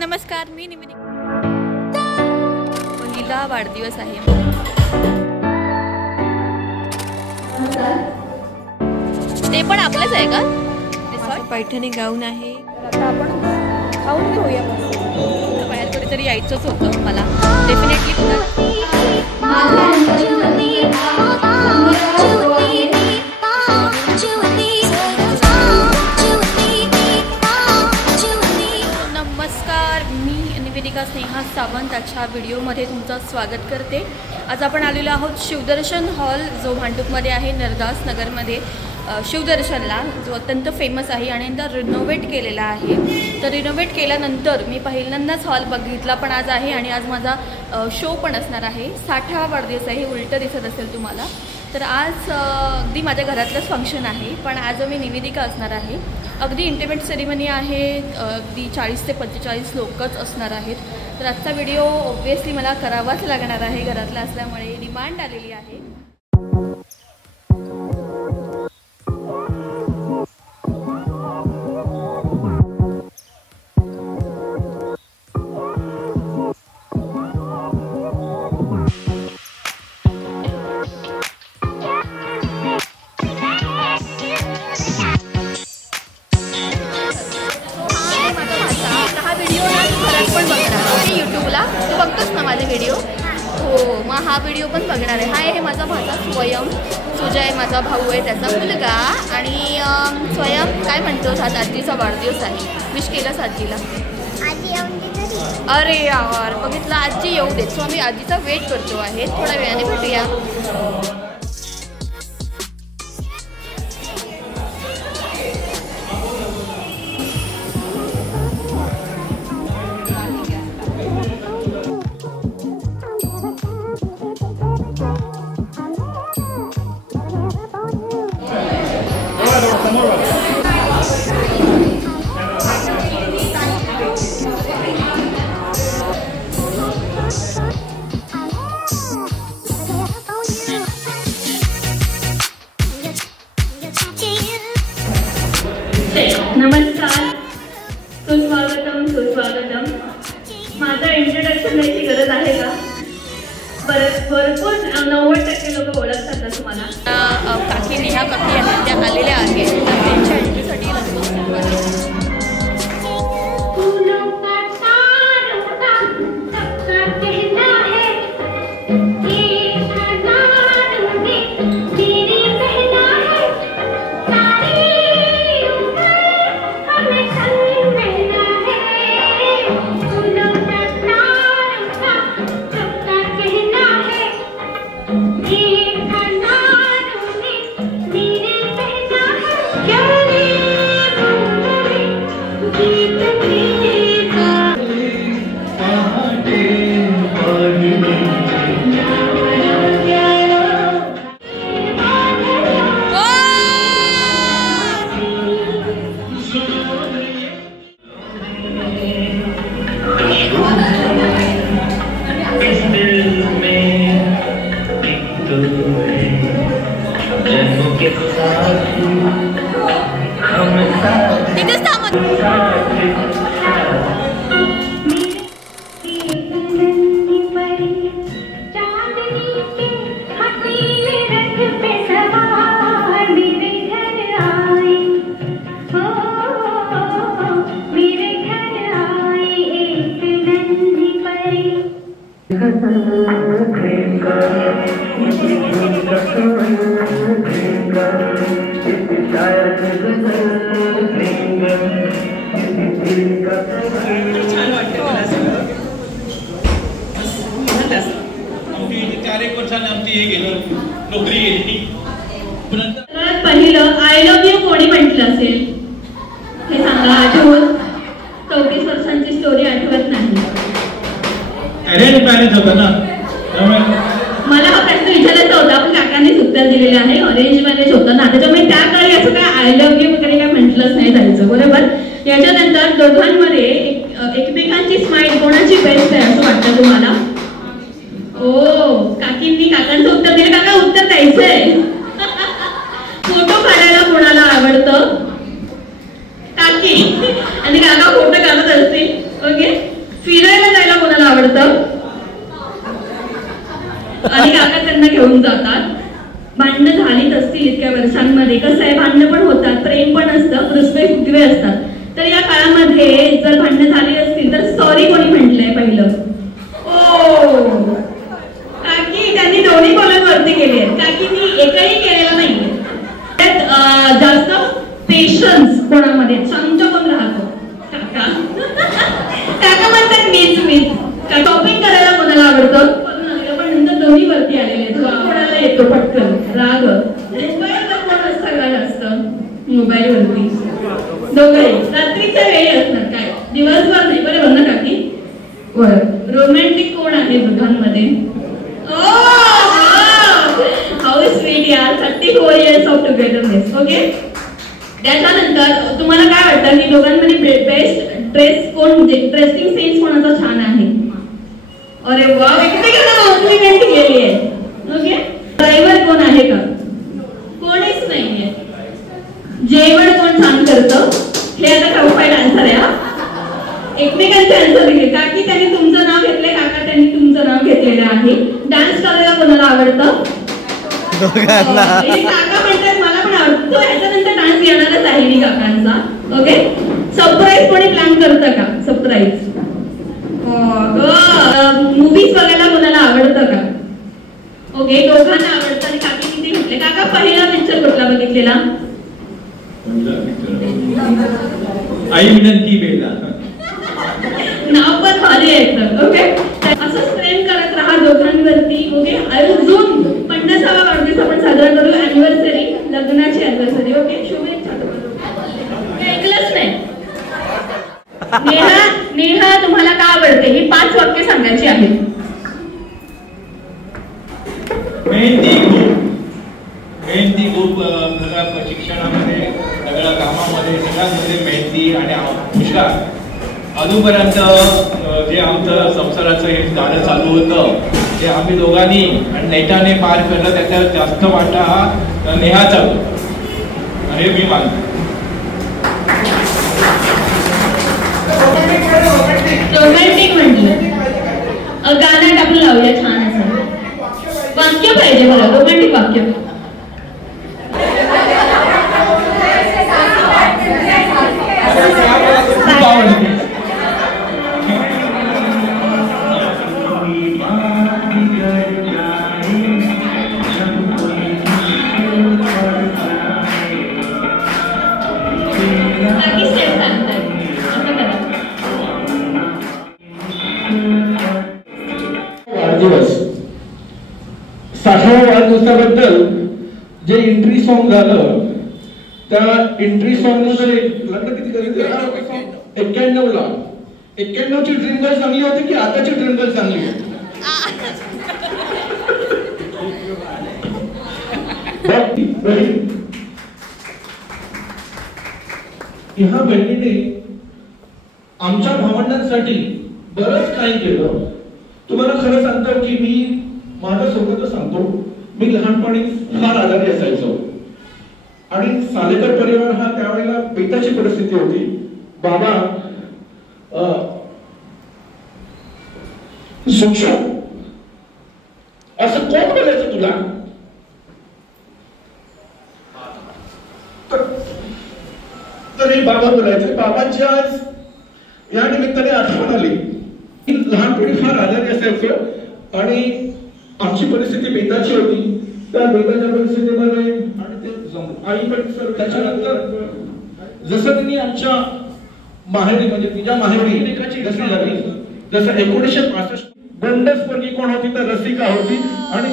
नमस्कार, मी निमिनी. पहिला वाढदिवस आहे. ते पण आपलंच आहे का? पैठणी गाऊन आहे. आता आपण खाऊन घेऊया. बाहेर कुठेतरी यायचंच होतं मला. डेफिनेटली स्नेहा सावंत आजच्या व्हिडिओमध्ये तुमचं स्वागत करते. आज आपण आलेलो आहोत शिवदर्शन हॉल, जो भांडूपमध्ये आहे, नरदास नगरमध्ये. शिवदर्शनला जो अत्यंत फेमस आहे आणि आता रिनोव्हेट केलेला आहे. तर रिनोव्हेट केल्यानंतर मी पहिल्यांदाच हॉल बघितला पण आज आहे आणि आज माझा शो पण असणार आहे. 60वा वाढदिवस आहे. हे उलटं दिसत असेल तुम्हाला. तर आज अगदी माझ्या घरातलंच फंक्शन आहे, पण आज मी निवेदिका असणार आहे. अगदी इंटिमेट सेरेमनी आहे. अगदी 40 ते 45 लोकच असणार आहेत. तर आजचा व्हिडिओ ऑब्व्हियसली मला करावाच लागणार आहे, घरातला असल्यामुळे डिमांड आलेली आहे. यूट्यूबला तू बघतोस ना माझे व्हिडिओ? हो, मग हा व्हिडिओ पण बघणार आहे. हा आहे माझा भाचा स्वयं. सुजय माझा भाऊ आहे, त्याचा मुलगा. आणि स्वयं काय म्हणतोस? आज आजीचा वाढदिवस आहे. विश केलास आजीला? अरे यार, बघितलं, आजी येऊ देत. सो आम्ही आजीचा वेट करतो आहे. थोड्या वेळाने भेटूया. नमस्कार, सुस्वागतम सुस्वागतम. माझं इंट्रोडक्शन द्यायची गरज आहे का? भरपूर 90% लोक ओळखतात असं मला. काकी नेहा काकी आहेत, त्या आलेल्या आहेत. त्यांच्या एंट्रीसाठी पहिलं आय लव्ह यू कोणी म्हटलं असेल हे सांगा. आठवत 34 वर्षांची स्टोरी आठवत नाही. मला हा प्रश्न विचारायचा होता, पण काकांनीच उत्तर दिलेलं आहे. ऑरेंज मॅरेज होतं ना, त्याच्यामुळे त्या काळी असं काय आय लव्ह यू वगैरे काय म्हटलंच नाही जायचं. बरोबर. याच्यानंतर दोघांमध्ये एकमेकांची स्माईल कोणाची बेस्ट आहे असं वाटतं तुम्हाला? ओ, काकींनी काकांचं उत्तर दिलं. काका उत्तर द्यायचंय. फोटो काढायला कोणाला आवडतं? काकी. आणि काका फोटो काढत असतील. ओके. घेऊन जातात. भांडणं झालीच असतील इतक्या वर्षांमध्ये. कसं आहे, भांडणं पण होतात, प्रेम पण असतं, रुसवे फुगवे असतात. तर या काळामध्ये जर भांडणं झाली असतील तर सॉरी कोणी म्हटलंय पहिलं? ओ काकी, त्यांनी दोन्ही कॉलम वरती केले आहेत. काकींनी एकही केलेला नाहीये. त्यात जास्त पेशन्स कोणामध्ये, शांत कोण राहतो? काका. काका म्हणतात मीच. शॉपिंग करायला कोणाला आवडतं? पण नंतर दोन्ही वरती आलेले आहेत. कोणाला येतो पटकन राग? मोबाईलवर कोण सगळं जास्त? मोबाईल वरती दोघंही रात्रीच्या वेळी असणार, काय दिवसभर नाही. बरोबर ना काकी? बरं. रोमॅन्टिक कोण आहे दोघांमध्ये? हाऊ स्वीट यार, 34 years ऑफ टुगेदरनेस. ओके. त्याच्यानंतर तुम्हाला काय वाटतं की दोघांमध्ये बेस्ट ड्रेस कोण, ड्रेसिंग सेन्स कोणाचा छान आहे? अरे वा, एकमेकांना कॉम्प्लिमेंट केली आहे. ओके. ड्रायव्हर कोण आहे का? कोणीच नाहीये. जेवण कोण छान करतं? हे आता कंपाईड आन्सर आहे. हा, एकमेकांचे आन्सर दिले. काकी त्यांनी तुमचं नाव घेतलंय, काका त्यांनी तुमचं नाव घेतलेलं आहे. डान्स करायला कोणाला आवडतं? काका म्हणतात मला पण आवडतो. ह्याच्यानंतर डान्स येणारच आहे मी काकांचा. ओके. सरप्राईज कोणी प्लॅन करतं का? सरप्राईज. मूवीज बघायला कोणाला आवडतं का? ओके, दोघांना आवडतं. आणि काकी किती म्हटले? काका पहिला पिक्चर कुठला बघितलेला? आई विनंती बेला. नाव पण भारी आहे तर. ओके. असंच प्रेम करत राहा दोघांवरती. ओके. अजून 50वा वाढदिवस आपण साजरा करू. अॅनिव्हर्सरी, लग्नाची अॅनिव्हर्सरी. ओके. शुभेच्छा. ऐकलंच नाही. नेहा तुम्हाला का आवडते? ही 5 वाक्य सांगायची आहेत. मेहंदी खूप सगळ्या शिक्षणामध्ये, सगळ्या कामामध्ये, सगळ्यांमध्ये मेहंदी आणि पुष्कार. अजूनपर्यंत जे आमचं संसाराचं हे गाणं चालू होतं ते आम्ही दोघांनी आणि नेटाने पार केलं, त्याच्यात जास्त वाटा हा नेहाचा होता हे मी मानतो. रोमॅन्टिक म्हटलं, गाणं टाकून लावूया छान असं. वाक्य पाहिजे मला, रोमॅन्टिक वाक्य. वाढदिवस 60व्या वाढदिवसाबद्दल जे एंट्री सॉन्ग झालं, त्या एंट्री सॉन्ग मध्ये लग्न किती करायचं? 91ला. 91ची ड्रीम गर्ल चांगली होती की आताची ड्रीम गर्ल चांगली होती? ह्या बहिणीने आमच्या भावंडांसाठी बरंच काही केलं. तुम्हाला खरं सांगतो की मी माझ्या सोबतच सांगतो, मी लहानपणी फार आजारी असायचो आणि सालेकर परिवार हा त्यावेळेला बेताची परिस्थिती होती. बाबा सूक्ष्म असं कोण बोलायचं तुला? तरी बाबा बोलायचे. बाबांची आज या निमित्ताने आठवण आली. लहानपणी फार आजारी असायचो आणि आमची परिस्थिती बेताची होती. त्या बेताच्या परिस्थितीमध्ये आणि ते आई पण सर्व. त्याच्यानंतर जसं तिने आमच्या माहेरी म्हणजे तिच्या माहेरी जशी झाली, जसं 1965 गंडस्पर्गी कोण होती तर रसिका होती. आणि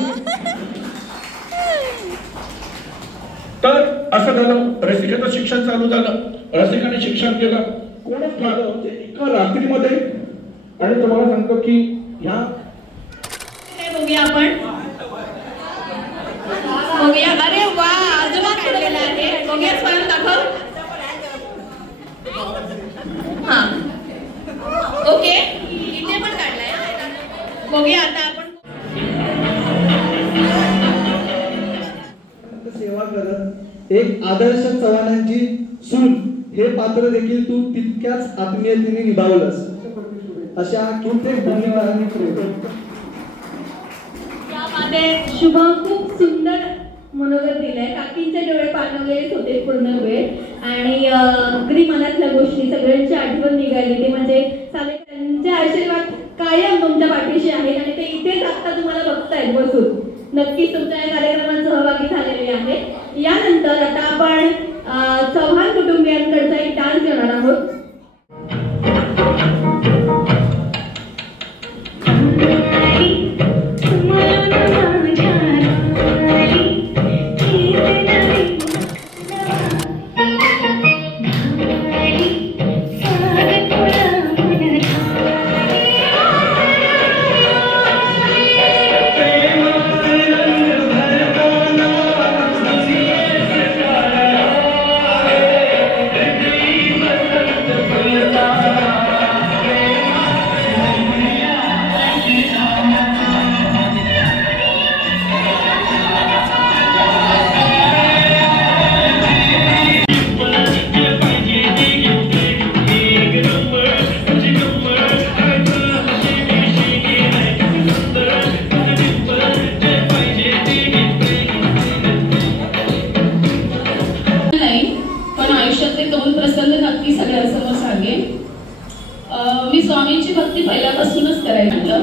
तर असं झालं, रसिकाचं शिक्षण चालू झालं, रसिकाने शिक्षण केलं, कोणच झालं ते एका रात्रीमध्ये. आणि तुम्हाला सांगतो की ह्या बघूया आपण, बघूया. अरे वा, आजोबा काढलेला आहे. बघूया स्वयं दाखव. हा, ओके, इथे पण काढलाय. बघूया आता आपण. सेवा करत एक आदर्श चव्हाणांची सून हे पात्र देखील तू तितक्याच आत्मीयतेने निभावलंस. अशा कित्येक धन्यवादांनी ते शुभम खूप सुंदर मनोगत दिलंय. काकींचे डोळे पाणवलेलेच होते पूर्ण वेळ आणि अगदी मनातल्या गोष्टी सगळ्यांची आठवण निघाली. ते म्हणजे त्यांचे आशीर्वाद कायम तुमच्या पाठीशी आहेत आणि ते इथेच आता तुम्हाला बघतायत बसून. नक्कीच तुमच्या या कार्यक्रमात सहभागी झालेले आहेत. यानंतर आता आपण चव्हाण कुटुंबियांकडचा एक डान्स घेणार आहोत. मी स्वामींची भक्ती पहिल्यापासूनच करायला.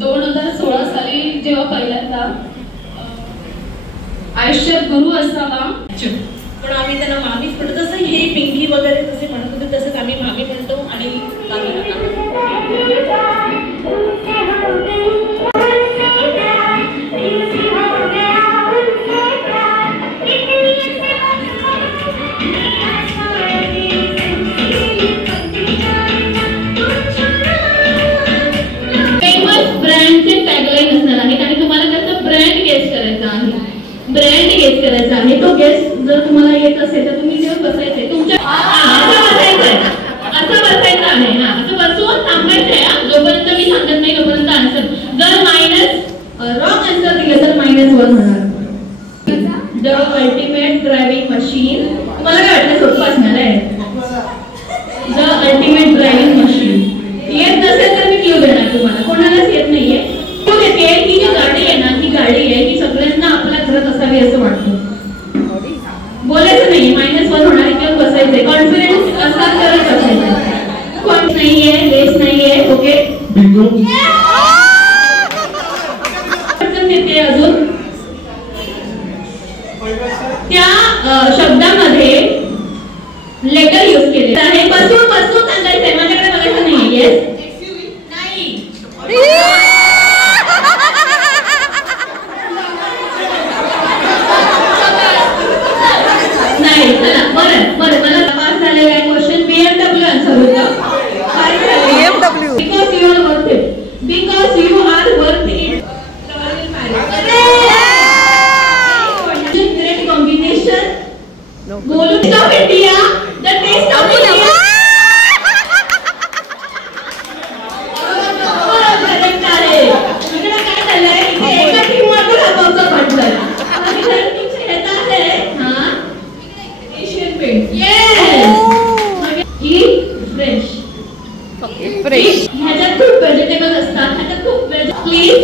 2016 साली जेव्हा पहिल्यांदा आयुष्यात गुरु असावा, पण आम्ही त्यांना मामीच म्हणतो. तसं हे पिंकी वगैरे जसे म्हणत होते तसंच आम्ही मामी म्हणतो आणि करायचा आहे. तो गेस्ट जर तुम्हाला येत असेल तर तुम्ही जेव्हा बसायचंय तुमच्या असं बसायचं आहे. हा असं बसून थांबायचंय जोपर्यंत मी सांगत नाही तोपर्यंत आन्सर. जर मायनस रॉंग आन्सर दिलं तर -1 होणार. The ultimate driving machine. तुम्हाला काय वाटतं सोपं असणार आहे? The ultimate driving machine. येत नसेल तर मी क्लू देणार तुम्हाला. कोणालाच येत नाहीये क्लू देते. ही जी गाडी आहे ना, ही गाडी आहे की सगळ्यांना आपल्या घरात असावी असं वाटतं. बोलायचं नाही, -1 होणार किंवा बसायचंय. कॉन्फिडन्स असा करत असायचं. कोण नाहीये, लेस नाहीये. Okay Bingo. येते अजून त्या शब्दामध्ये लेटर यूज केले आहे. बसून बसून सांगायचंय. माझ्याकडे बघायचं नाही. येस नाही. चला बरं मला पास झालेला आहे क्वेश्चन. BMW आन्सर होता. BMW. Because you are worth it. Great combination. बोलू of India. The taste of India. Correct आहे. इकडे काय झालंय? इथे एका टीम मधून हवाचं पडलं. आणि जर तुमचे येत आहे हां Asian paint. Yes. Fresh. Fresh. ह्याच्यात खूप व्हेजिटेबल असतात. ह्याच्यात खूप प्लीज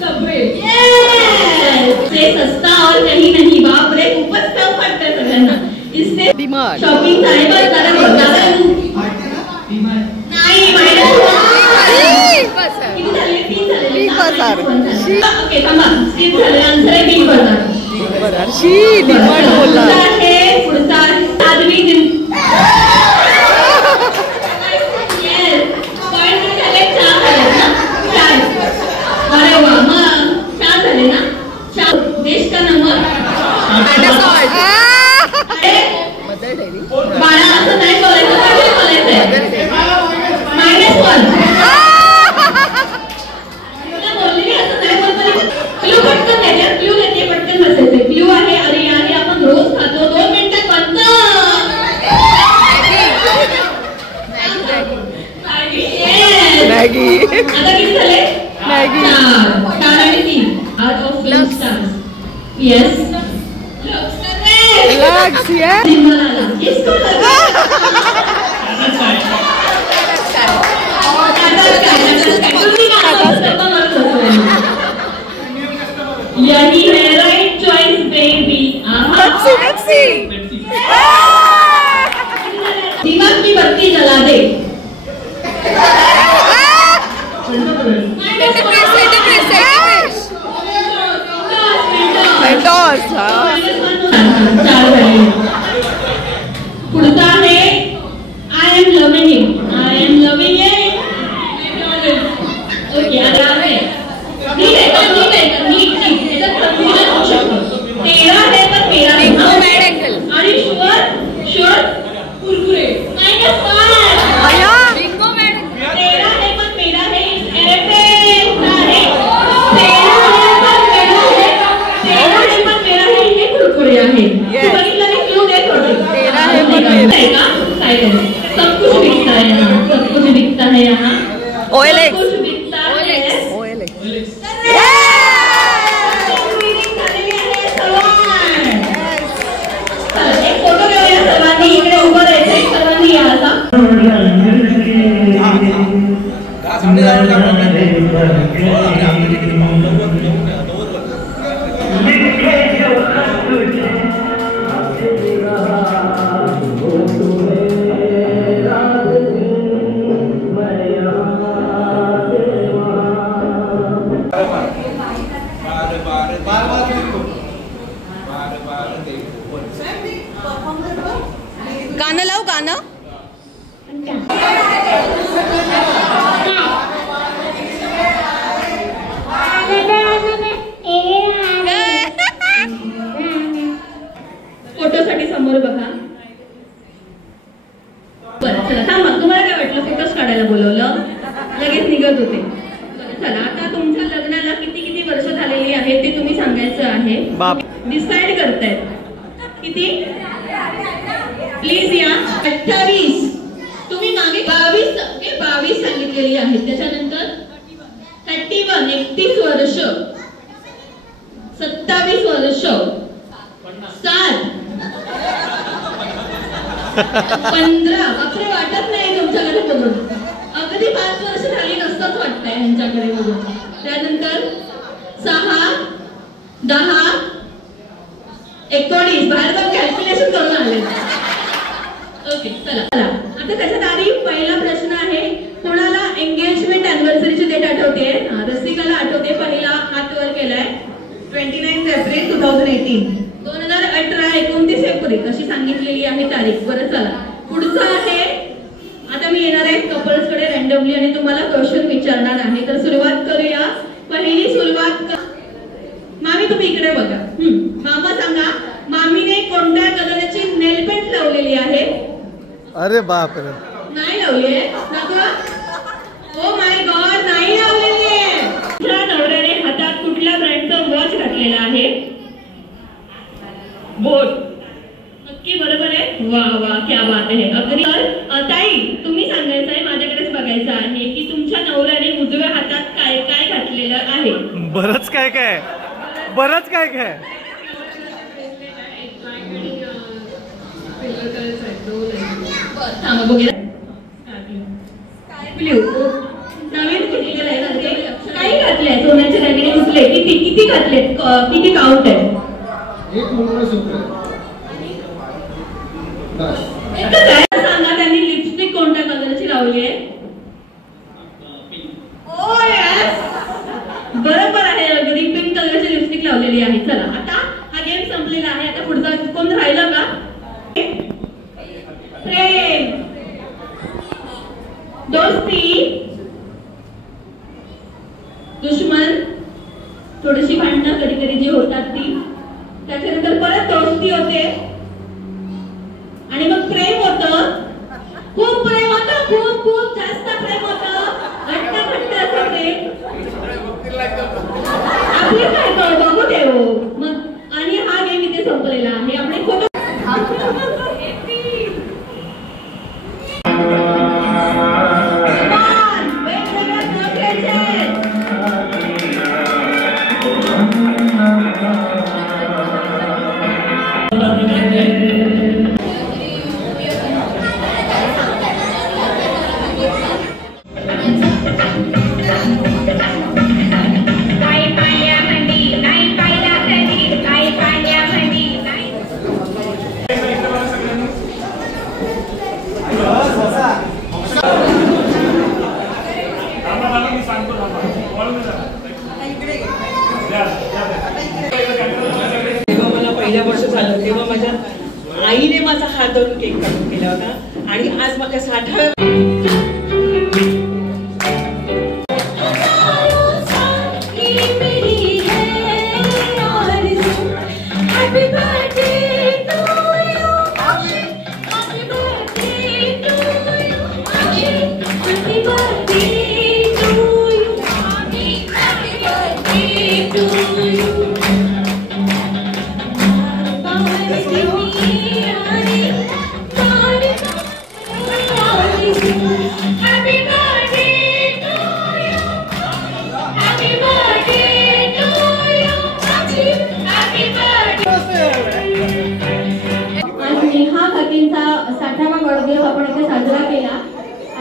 सबवे. येस. फ्रेश असता और कहीं नहीं. बाप रे खूपच टफ वाटतं सगळ्यांना. इससे शॉपिंग आहे बरं. जरा बघा नाही किती झाले? 3 झाले. ओके थांबा. स्किप झाले. आन्सर आहे 20,000. पुढचा आदमी देश का नंबर बाळा असं नाही बोलायचं. बोलायचंय -1. बोलली असं नाही बोलतो. क्लू पटकन द्यायचे. क्लू देते पटकन बसायचे. क्लू आहे अरे यार आपण रोज खातो. 2 मिनिटात बनतं. मॅगी. आता किती झाले? 4 आणि 3. Out of 5 stars. Yes lux. Yes इसको लगा. तुम्ही बस. चार झाले. पुढचा आहे I am loving it. I am loving it. Okay आता आहे नीट आहे का नीट आहे का नीट नीट याच्यात कन्फ्युजन होऊ शकतं. तेरा आहे तर मेरा आहे आणि sure sure Kurkure minus 1. Bingo madam. तेरा है पर मेरा है इस एपेक्स आहे. तेरा है पर मेरा है. तेरा है पर मेरा है हे कुरकुरे आहे. तू बघितलं नाही क्लू दे थोडी. तेरा है पर मेरा है का साइलेंस. सब कुछ बिकता है यहाँ. सब कुछ बिकता है यहाँ. OLX. सब कुछ बिकता है. एक फोटो घेऊया सर्वांनी. इकडे उभं राहायचंय सर्वांनी या आता. गाणं लाव गाणं. फोटोसाठी समोर बघा. बरं चला थांबा. तुम्हाला काय वाटलं फोटोज काढायला बोलवलं लगेच निघत होते. चला आता तुमच्या लग्नाला किती किती वर्ष झालेली आहेत ते तुम्ही सांगायचं आहे. डिसाइड करतायत किती. प्लीज या. 28. तुम्ही मागे 22 सांगितलेली आहेत. त्याच्यानंतर 31 31 वर्ष. 27 वर्ष. 7 15. बापरे वाटत नाही तुमच्याकडे बघून. अगदी 5 वर्ष झाली नसतंच वाटतंय ह्यांच्याकडे बघून. त्यानंतर 6 10 19. बाहेर जाऊन कॅल्क्युलेशन करून आले. ओके चला चला आता त्याच्यात आधी पहिला प्रश्न आहे. कोणाला एंगेजमेंट अॅनिव्हर्सरीची डेट आठवते. रसिकाला आठवते. पहिला हात वर केलाय. 29 एप्रिल 2018. 2018 29 एप्रिल अशी सांगितलेली आहे तारीख. बरं चला पुढचं आहे. आता मी येणार आहे कपल्स कडे रँडमली आणि तुम्हाला क्वेश्चन विचारणार आहे. तर सुरुवात करूया. पहिली सुरुवात मामी तुम्ही इकडे बघा. मामा सांगा मामीने कोणत्या कलरची नेल पेंट लावलेली आहे. अरे बाप रे. नाही लावली आहे दाखवा. ओ माय गॉड नाही लावलेली आहे. तुझ्या नवऱ्याने हातात कुठल्या ब्रँडचं वॉच घातलेलं आहे. बोट. नक्की बरोबर आहे. वा वा क्या बात आहे. अगदी. ताई तुम्ही सांगायचं आहे माझ्याकडेच बघायचं आहे की तुमच्या नवऱ्याने उजव्या हातात काय काय घातलेलं आहे. बरंच काय काय. बरंच काय काय. थांबा बघूया. ब्ल्यू. नवीन घेतलेलं आहे ना ते. काही घातलंय सोन्याचे दागिने कुठले किती किती घातलेत किती काउंट आहे. एक मंगळसूत्र. सांगा त्यांनी लिपस्टिक कोणत्या कलरची लावली आहे. ओ यस बरोबर आहे. अगदी पिंक कलरची लिपस्टिक लावलेली आहे. चला आता हा गेम संपलेला आहे. आता पुढचा कोण राहिला का. प्रेम. दोस्ती. दुश्मन. थोडीशी भांडणं कधी कधी जी होतात ती. त्याच्यानंतर परत दोस्ती होते आणि मग प्रेम होतं. खूप प्रेम होतं. खूप खूप जास्त प्रेम होतं. घट्ट घट्ट असं प्रेम. आपले काय कळ बघू देऊ मग. आणि हा गेम इथे संपलेला आहे. आपले फोटो धरून केक कट केला होता आणि आज माझ्या 60व्या नेहा काकींचा 60वा वाढदिवस आपण इथे साजरा केला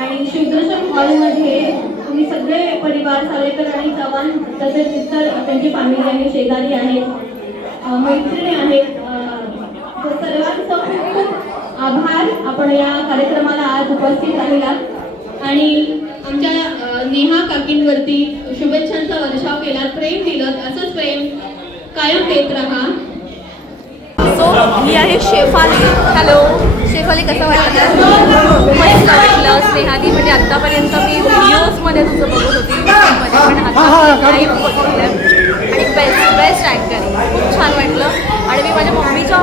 आणि शिवदर्शन हॉलमध्ये तुम्ही सगळे परिवार सालेकर आणि चव्हाण तसेच इतर त्यांची फॅमिली आहे, शेजारी आहेत, मैत्रिणी आहेत, सर्वांचं खूप खूप आभार. आपण या कार्यक्रमाला आज उपस्थित राहिलात आणि आमच्या नेहा काकींवरती शुभेच्छांचा वर्षाव केला, प्रेम दिलं, असंच प्रेम कायम देत राहा. सो ही आहे शेफाली. हॅलो शेफाली, कसं वाटलं? मस्त वाटलं. स्नेहाली म्हणजे आत्तापर्यंत मी व्हिडिओजमध्ये तुझं बघत होती, यूट्यूबमध्ये, पण आता लाईव्ह बघितलं आणि बेस्ट अँकर. खूप छान वाटलं. आणि मी माझ्या मम्मीच्या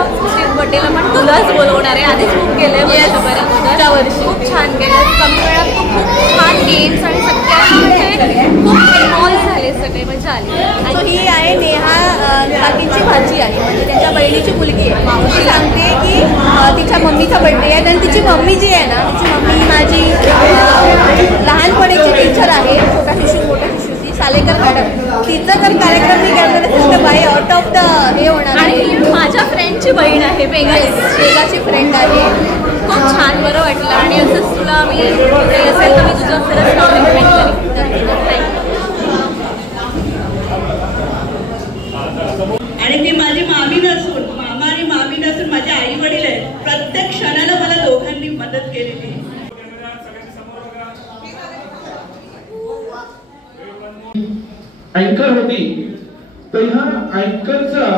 बड्डेला पण तुलाच बोलवणार आहे. आधीच खूप केलं आहे वर्षभराच्या वर्षी. खूप छान केलं. कमी वेळात खूप छान गेम्स आणि सगळ्या खूप इन्व्हॉल्व झाले, सगळे मजा आली. सो ही आहे नेहा काकींची भाची आहे, म्हणजे त्यांच्या बहिणीची मुलगी आहे. मावशी सांगते की तिच्या मम्मीचा बड्डे आहे आणि तिची मम्मी जी आहे ना, तिची मम्मी माझी लहानपणीची टीचर आहे, छोटा शिशू मोठ्या शिशूची, सालेकर मॅडम. तिचं जर कार्यक्रम मी केला तर बाई आउट ऑफ द हे होणार. आणि माझ्या फ्रेंडची बहीण आहे, वेगाची फ्रेंड आहे. खूप छान बरं वाटलं आणि असंच तुला मी असेल तर मी तुझं खरंच नाव रिकमेंड करेन. आणि ती माझी मामी नसून, मामा आणि मामी नसून माझे आई वडील आहेत. प्रत्येक क्षणाला मला दोघांनी मदत केलेली. अँकर होती तर ह्या अँकरचा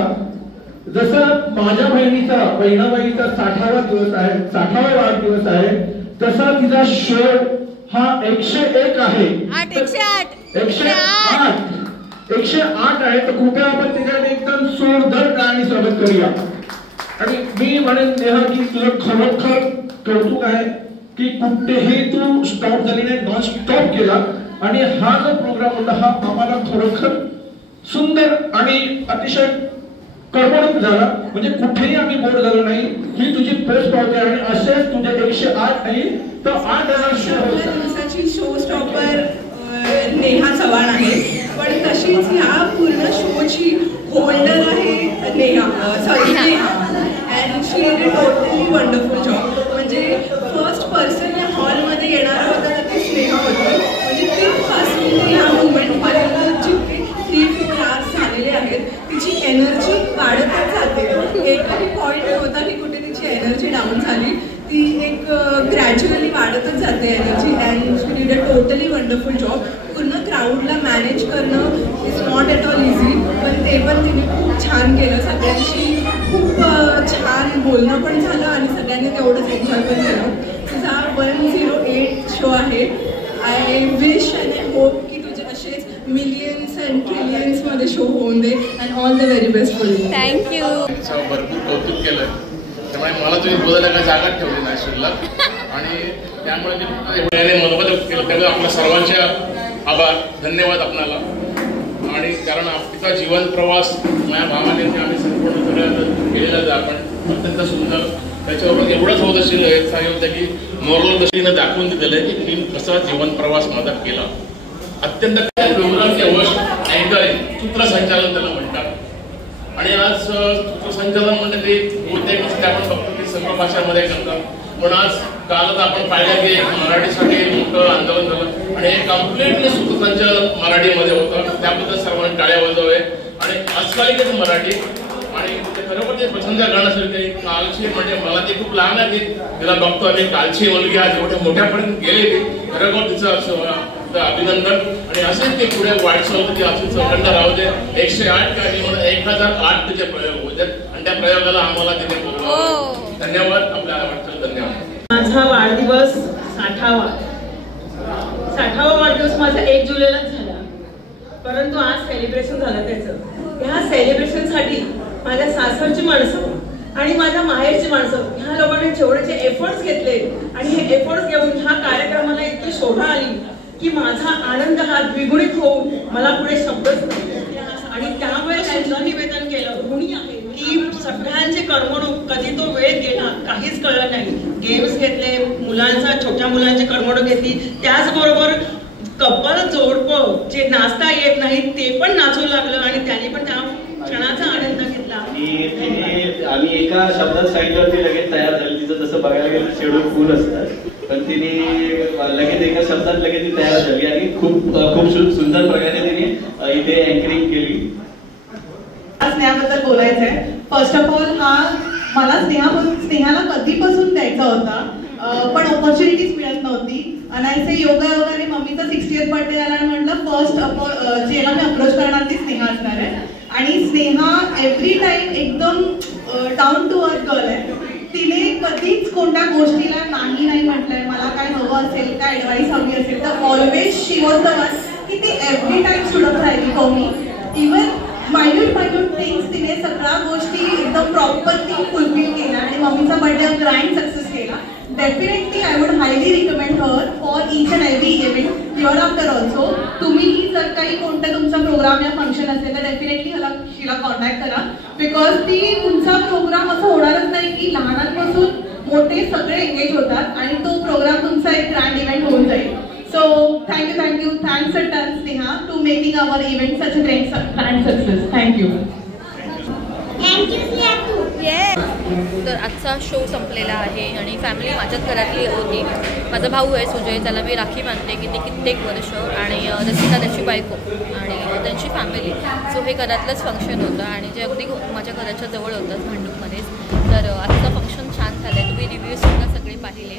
जसा माझ्या बहिणाबाईचा 60वा दिवस आहे, 60वा वाढदिवस आहे, तसा तिचा शो हा 101 आहे. 108 आहे. तर कृपया आपण त्याच्याकडे एकदम जोरदार टाळ्यांनी स्वागत करूया. आणि मी म्हणेन नेहा की तुला खरोखर कौतुक आहे की कुठेही तू स्टॉप झाली नाही, नॉन स्टॉप केला. आणि हा जो प्रोग्राम होता हा आम्हाला खरोखर सुंदर आणि अतिशय करमणूक झाला. म्हणजे कुठेही आम्ही बोर झालो नाही. ही तुझी पोस्ट पावते आणि असेच तुझे 108 नाही तर 8000 दिवसाची शो स्टॉपर नेहा चव्हाण आहे, पण तशीच ह्या पूर्ण शोची होल्डर आहे Neha, sorry and she did a totally wonderful job. म्हणजे फर्स्ट पर्सन या हॉलमध्ये येणार होता ते स्नेहा होती. म्हणजे तिथपासून ह्या मुवमेंटपर्यंत जितके 3-4 hours झालेले आहेत तिची एनर्जी वाढतच जाते. एकही पॉईंट होता की कुठे तिची एनर्जी डाऊन झाली. ती एक ग्रॅज्युअली वाढतच जाते energy and she did a totally wonderful job. पूर्ण क्राऊडला मॅनेज करणं is not at all easy, पण ते पण तिने खूप छान केलं. सगळ्यांशी खूप छान बोलणं पण झालं आणि सगळ्यांनी तेवढंच एन्जॉय पण केलं. तुझा 108 शो आहे. I wish and I hope की तुझे असेच मिलियन्स अँड ट्रिलियन्समध्ये शो होऊन दे and all the very best for you. Thank you. भरपूर कौतुक केलं, त्यामुळे मला तुम्ही बोलायला काय जागा ठेवली नाही शिल्लक. आणि त्यामुळे मी मनोबत केलं, त्यामुळे आपल्या सर्वांच्या आभार, धन्यवाद आपणाला. आणि कारण तिचा जीवन प्रवास माझ्या भावाने आम्ही संपूर्ण सगळ्या केलेला आपण अत्यंत सुंदर. त्याच्याबरोबर एवढंच होत असेल होतं की मोरल दृष्टीनं दाखवून दिलेलं आहे की मी कसा जीवन प्रवास माझा केला. अत्यंत प्रोग्रामचे होस्ट अँकरिंग, सूत्रसंचालन त्याला म्हणतात. आणि आज सूत्रसंचालन म्हणजे ते बहुतेक आपण बघतो की सर्व भाषांमध्ये करतात, पण आज कालच आपण पाहिलं की मराठीसाठी मोठं आंदोलन झालं आणि हे कम्प्लिटली सूत्रसंचालन मराठीमध्ये होतं. त्याबद्दल सर्वांनी टाळ्या वाजवावे. आणि आजकालिकच मराठी आणि ते खरोखर ते पसंत गाणं असेल काही कालची, म्हणजे मला ते खूप लहान आहे की तिला बघतो आणि कालची मुलगी आज एवढ्या मोठ्यापर्यंत गेलेली, खरोखर तिचं अभिनंदन. आणि असेच ते पुढे वाटचाल की असेच अखंड राहू दे. 108 काही म्हणून 1008 तिचे प्रयोग होते आणि त्या प्रयोगाला आम्हाला तिथे बोलवलं. धन्यवाद. आपल्या आवडतं धन्यवाद. माझा वाढदिवस 60वा वाढदिवस माझा 1 जुलैलाच झाला, परंतु आज सेलिब्रेशन झालं त्याचं. ह्या सेलिब्रेशनसाठी माझ्या सासरची माणसं आणि माझ्या माहेरची माणसं ह्या लोकांनी जेवढे एफर्ट्स घेतले आणि हे एफर्ट्स घेऊन ह्या कार्यक्रमाला इतकी शोभा आली की माझा आनंद हा द्विगुणित होऊन मला पुढे शब्दच नाही. आणि त्यामुळे त्यांचं निवेदन केलं ऋणी आहे की सगळ्यांचे करमणूक कधी तो वेळ गेला काहीच कळलं नाही. गेम्स घेतले, छोट्या मुलांची करमणूक घेतली, त्याचबरोबर कपल जोडपं जे नाचता येत नाही ते पण नाचू लागलं आणि त्यांनी पण त्या क्षणाचा आनंद घेतला. आम्ही एका शब्दात सांगितलं ती लगेच तयार झाली. तिचं तसं बघायला गेलं शेड्यूल फुल असतात, पण तिने लगेच एका शब्दात लगेच ती तयार झाली आणि खूप सुंदर प्रकारे तिने इथे अँकरिंग केली. स्नेहाबद्दल बोलायचं आहे. फर्स्ट ऑफ ऑल मला स्नेहाला कधीपासून द्यायचा होता, पण ऑपॉर्च्युनिटीज मिळत नव्हती. आणि योगायोगाने मम्मीचा 60th बर्थडे आला आणि म्हटलं फर्स्ट जेव्हा मी अप्रोच करणार ती स्नेहा असणार आहे. आणि स्नेहा एव्हरी टाइम एकदम डाऊन टू अर्थ गर्ल आहे. तिने कधीच कोणत्या गोष्टीला नाही म्हटलंय. मला काय हवं असेल, काय ऍडवाइस हवी असेल तर always she was the one की ती एव्हरी टाइम स्टुडअप राहिली for me. Even minute things तिने सगळ्या गोष्टी एकदम प्रॉपरली फुलफिल केल्या आणि मम्मीचा बर्थडे ग्रँड सक्सेस केला. Definitely I would highly recommend her for each and every event here after also. तुम्ही जर काही कोणता तुमचा प्रोग्राम या फंक्शन असेल तर डेफिनेटली हिला कॉन्टॅक्ट करा. बिकॉज ती तुमचा प्रोग्राम असं होणारच नाही की लहानांपासून मोठे सगळे एंगेज होतात आणि तो प्रोग्राम तुमचा एक ग्रँड इव्हेंट होऊन जाईल. So thank you. Thanks a ton, Sneha, to making our event such a grand success. Thank you. Thank you, Sneha. तर आजचा शो संपलेला आहे आणि फॅमिली माझ्याच घरातली होती. माझा भाऊ आहे सुजय, त्याला मी राखी बांधते की ते कित्येक वर्ष, आणि रसिका त्याची बायको आणि त्यांची फॅमिली. सो हे घरातलंच फंक्शन होतं आणि जे अगदी माझ्या घराच्या जवळ होतं भांडूपमध्येच. तर आजचं फंक्शन छान झालं आहे. तुम्ही रिव्ह्यूजसुद्धा सगळे पाहिले.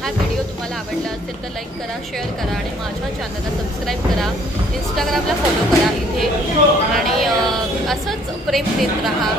हा व्हिडिओ तुम्हाला आवडला असेल तर लाईक करा, शेअर करा आणि माझ्या चॅनलला सबस्क्राईब करा. इंस्टाग्रामला फॉलो करा इथे आणि असंच प्रेम देत राहा.